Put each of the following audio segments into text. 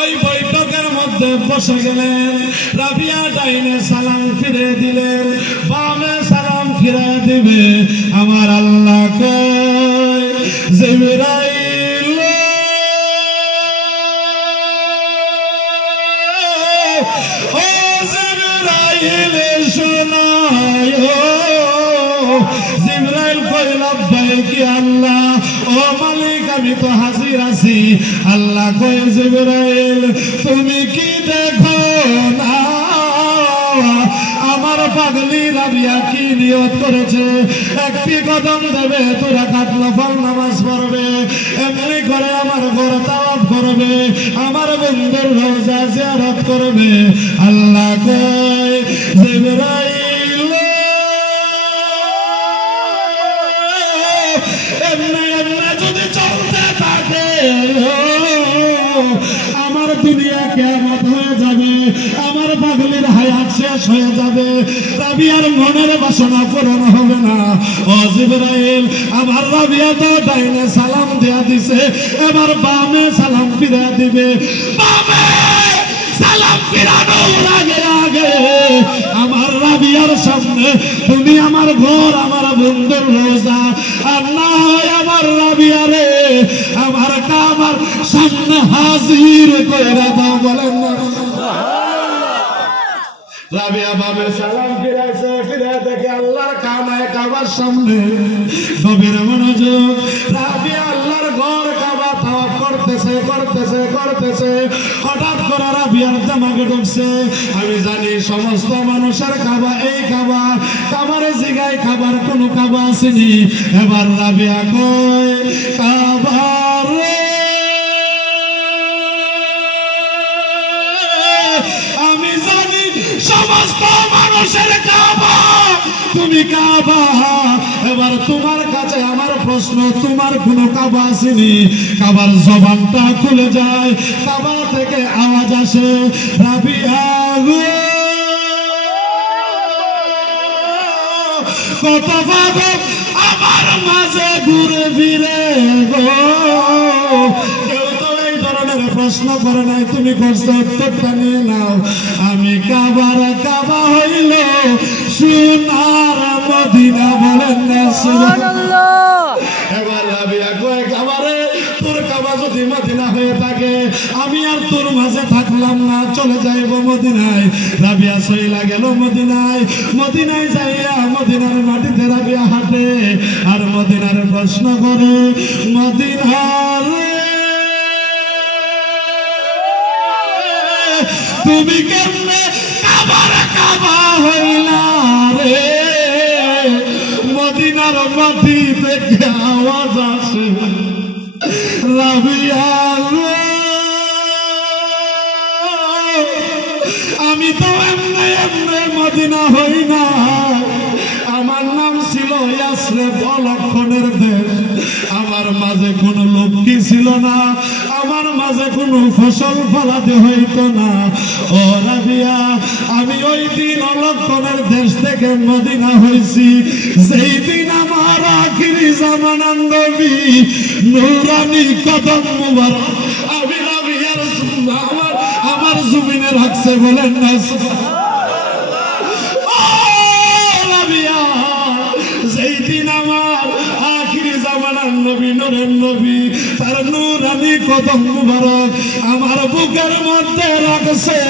ওই বৈঠকের মধ্যে বসে গেলেন। রাবিয়া ডাইনে সালাম ফিরে দিলেন, বামে সালাম ফিরে দিবে। আমার আল্লাহ কয় জিবরাইল ও জিবরাইল শোনায়। জিবরাইল কয় লাব্বাইক ইয়া আল্লাহ। ও মালিক আমি তো হাজির আছি। আল্লাহ কয় জিবরাইল তুমি কি দেখো না আমার পাগলি রাবিয়া কি নিয়ত করেছে? একটি কদম দেবে, 2 রাকাত নফল নামাজ পড়বে, এমনি করে আমার ঘর তাওয়াফ করবে, আমার বন্ধুর রওজা জিয়ারত করবে। আল্লাহ কয় জিবরাইল এমনি এমনি যদি চলতে থাকে আমার দুনিয়া কিয়ামত হয়ে যাবে, আমার পাগলির হায়াত শেষ হয়ে যাবে, রাবিয়ার মনের বাসনা পূরণ হবে না। ও জিবরাইল আমার রাবিয়া তো ডাইনে সালাম দেয়া দিছে, এবার বামে সালাম ফিরা দিবে। বামে সালাম ফিরানোর আগে আগে আমার রাবিয়ার সামনে তুমি আমার ঘর, আমার বন্ধুর রোজা, আর না হয় আমার রাবিয়ারে আমার কাবার সামনে হাজির করে দাও। বলেন না রাবিয়া বামে সালাম ফিরাইছে, ফিরে দেখে আল্লাহর কাবায় কাবার সামনে গভীর মনোযোগ। রাবিয়া আল্লাহর ঘর কাবা তাওয়াফ করতেছে করতেছে করতেছে। হঠাৎ করে রাবিয়ার দিমাগে ঢুকছে আমি জানি সমস্ত মানুষের কাবা এই কাবা, কাবারে জিগায় কাবার কোন কাবা আসেনি। এবার রাবিয়া কয় কাবার আমি জানি সমস্ত মানুষের কাবা তুমি কাবা। এবার তোমার কাছে আমার প্রশ্ন, তোমার কোন কাবা আসেনি? কাবার জবানটা খুলে যায়, কাবা থেকে আওয়াজ আসে রাবিয়া কত পাগল আমার মাঝে ঘুরে ফিরে গো। কেউ তো এই ধরনের প্রশ্ন করে নাই, তুমি করছো, উত্তরটা নিয়ে নাও। আমি কাবার কাবা হইল সোনার মদিনা। বলেন না সুবহানাল্লাহ। এবার রাবিয়া কয় কাবারে তোর কাবা যদি মদিনা হয়ে থাকে আমি আর তোর মাঝে থাকলাম না, চলে যাইব মদিনায়। রাবিয়া চইলা গেল মদিনায়। মদিনায় যাইয়া মদিনার মাটিতে রাবিয়া হাঁটে আর মদিনার প্রশ্ন করে মদিনার তুমি কেমনে কাবার কাবা হইলা রে? মদিনার মাটি থেকে আওয়াজ আসে রাবিয়া আমি তো এমনি এমনি মদিনা হই না, আমার নাম ছিল ইয়াসরিব, অলক্ষণের দেশ। আমার মাঝে কোনো লক্ষ্মী ছিল না, আমার মাঝে কোনো ফসল ফলাতে হইতো না। ও রাবিয়া আমি ওই দিন অলক্ষণের দেশ থেকে মদিনা হয়েছি যেই দিন আমার আখিরি জামানার নবী নূরানি কদম মুবারক আমি রাবিয়ার আমার জমিনে রাখছে। বলেন না রাবিয়া যেই দিন আমার আখিরি জামানার নবী নূরের নবী তার নূরানি কদম মুবারক আমার বুকের মধ্যে রাখছে,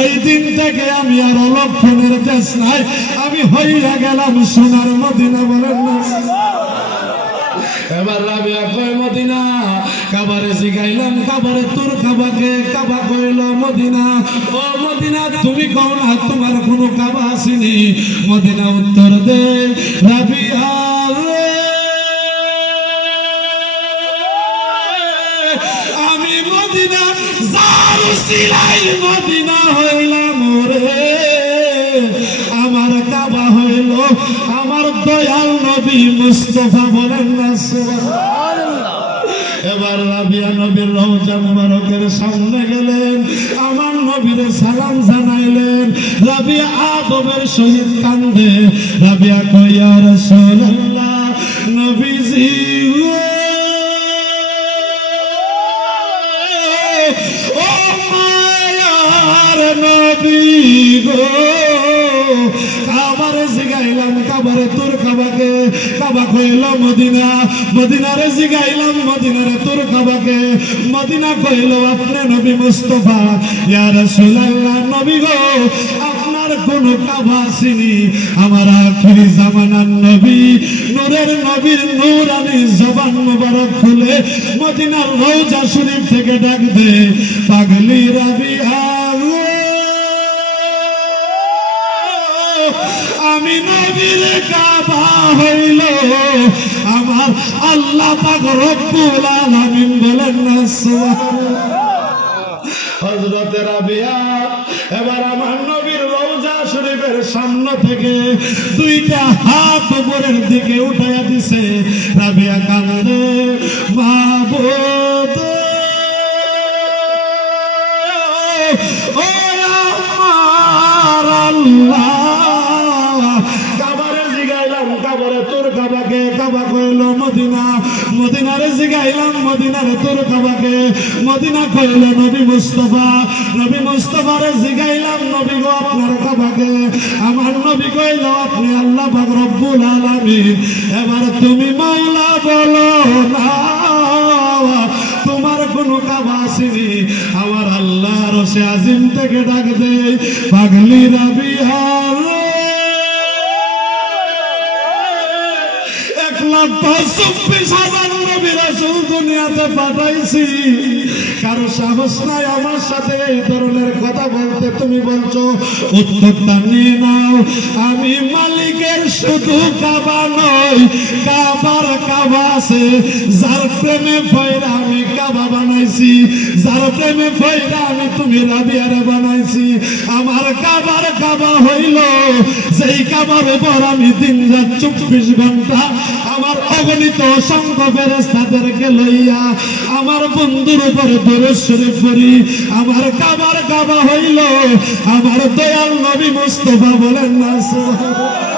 ওই দিন থেকে আমি আর অলক্ষণের দেশ নাই, আমি হইয়া গেলাম সোনার মদিনা। বলেন না। এবার রাবিয়া কয় মদিনা। কাবারে জিগাইলাম কাবারে তোর কাবাকে, কাবা কইল মদিনা। ও মদিনা তুমি কও না তোমার কোনো কাবা আসেনি? মদিনা উত্তর দে রাবিয়া আমি মদিনা যার উসিলাই মদিনা হইলাম রে। আমার কাবা হইল আমার দয়াল নবী মুস্তাফা। বলেন না সুবহানাল্লাহ। এবার রাবিয়া নবীর রওজা মুবারকের সামনে গেলেন, আমার নবীর সালাম জানাইলেন। রাবিয়া আদবের সহিত কান্দে। রাবিয়া কয় ইয়া রাসূলুল্লাহ নবীজি ও গো কাবারে জিগাইলাম কাবারে তোর কাবাকে কাবা কইল মদিনা মদিনারে জিগাইলাম মদিনারে তোর কাবাকে মদিনা কইল আপনি নবী মুস্তাফা ইয়া রাসূলুল্লাহ নবী গো আপনার কোন কাবা আসেনি আমার আখিরি জামানার নবী নূরের নবীর নূরানি জবান মোবারক খুলে মদিনার রওজা শরীফ থেকে ডাক দে পাগলি রাবিয়া আমি নবীর কাবা হইল আমার আল্লাহ পাক রব্বুল আলামিন বলেন না সুবহানাল্লাহ হযরত রাবিয়া এবার আমার নবীর রওজা শরীফের সামনে থেকে দুইটা হাত উপরের দিকে উঠায়া দিছে রাবিয়া কাঁদে মাবুদ ও আমার আল্লাহ কাবারে জিগাইলাম কাবারে তোর কাবাকে কাবা কইল মদিনা মদিনারে জিগাইলাম মদিনারে তোর কাবাকে মদিনা কইল নবী মুস্তাফারে জিগাইলাম নবী গো আপনার কাবাকে আমার নবী কইল আপনি আল্লাহ পাক রব্বুল আলামিন এবার তুমি মাওলা বলো না তোমার কোন কাবা আসেনি আমার আল্লাহ রসে আজিম থেকে ডাক দে পাগলি রাবিয়া 1,24,000 নবী রাসূল দুনিয়াতে পাঠাইছি কারো সাহস নাই আমার সাথে এই ধরনের কথা বলতে তুমি বলছো উত্তরটা নিয়ে নাও আমি মালিকের শুধু কাবা নয় কাবার কাবা আছে যার প্রেমে পয়রা আমি কাবা বানাইছি যার প্রেমে পয়রা আমি তুমি রাবিয়ারে বানাইছি আমার কাবার কাবা হইল যেই কাবার উপর আমি দিন রাত 24 ঘন্টা আমার অগণিত অসংখ্য ফেরেশতাদেরকে লইয়া আমার বন্ধুর উপর দরুদ শরীফ পড়ি আমার কাবার কাবা হইল আমার দয়াল নবী মুস্তাফা বলেন না সুবহানাল্লাহ